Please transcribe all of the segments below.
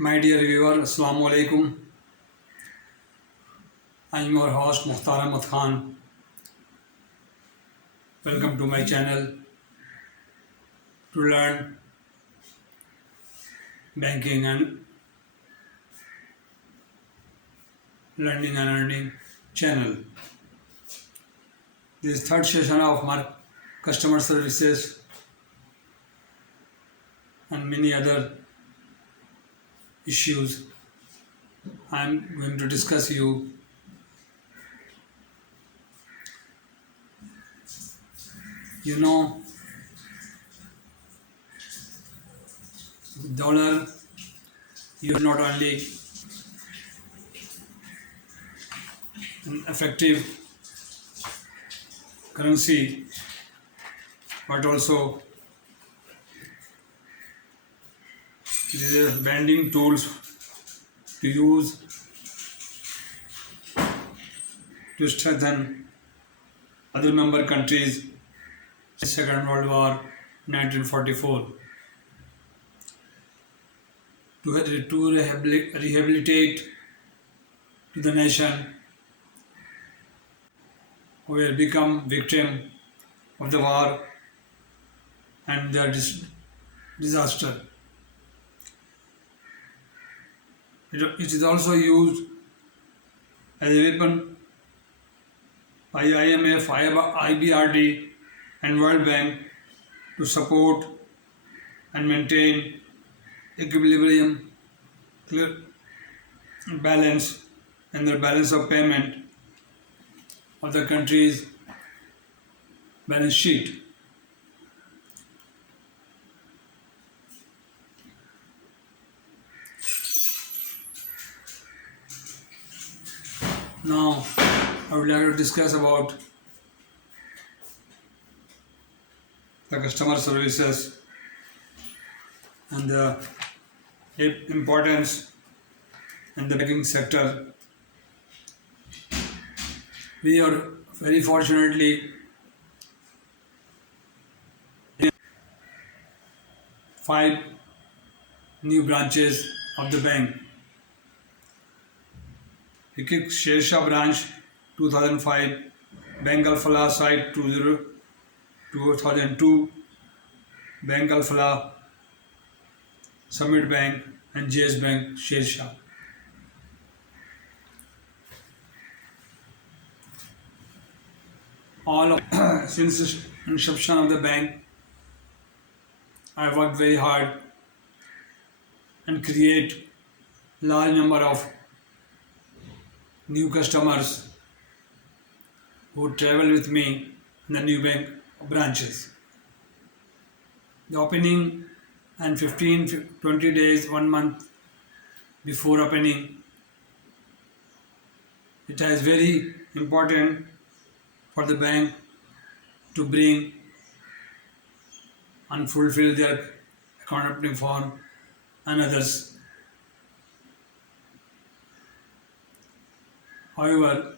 My dear viewer, Assalamu alaikum. I am your host Mukhtar Ahmed Khan. Welcome to my channel to learn banking and learning and earning channel. This is third session of my customer services and many other issues. I am going to discuss you. You know, dollar is not only an effective currency but also these are bending tools to use to strengthen other member countries. Second World War, 1944. To rehabilitate to the nation who will become victim of the war and the disaster. It is also used as a weapon by IMF, IBRD and World Bank to support and maintain equilibrium, balance and the balance of payment of the country's balance sheet. Now, I would like to discuss about the customer services and the importance in the banking sector. We are very fortunately 5 new branches of the bank. PICIC SHERSAH branch 2005, Bank alfalah site 2002, Bank alfalah, Summit Bank and JS Bank SHERSAH. All of since inception of the bank, I worked very hard and create large number of new customers who travel with me in the new bank branches. The opening and 15-20 days, 1 month before opening, it is very important for the bank to bring and fulfill their account opening form and others. However,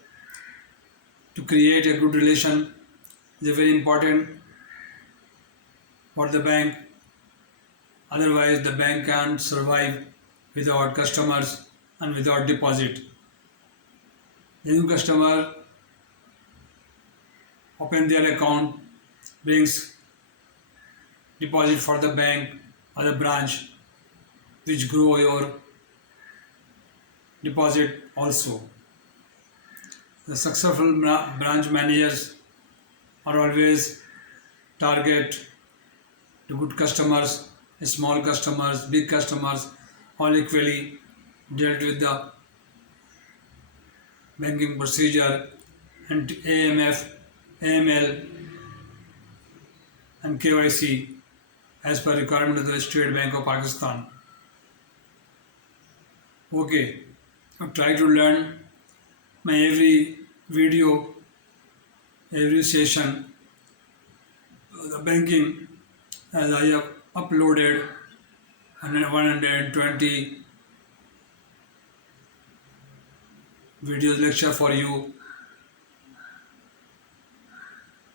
to create a good relation is very important for the bank. Otherwise, the bank can't survive without customers and without deposit. The new customer open their account, brings deposit for the bank or the branch, which grow your deposit also. The successful branch managers are always target to good customers, small customers, big customers, all equally dealt with the banking procedure and AMF, AML and KYC as per requirement of the State Bank of Pakistan. Okay, so try to learn my every video, every session, the banking, as I have uploaded 120 videos lecture for you,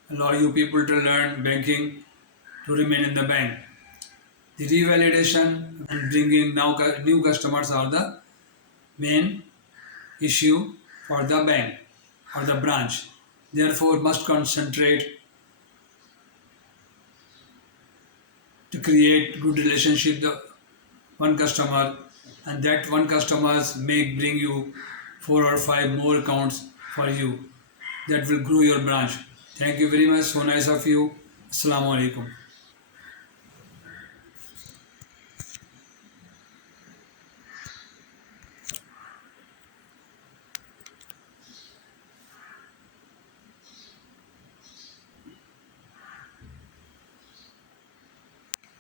allow you people to learn banking to remain in the bank. The revalidation and bringing now new customers are the main issue for the bank or the branch. Therefore, must concentrate to create good relationship the one customer, and that one customers may bring you 4 or 5 more accounts for you. That will grow your branch. Thank you very much. So nice of you. Assalamu alaikum.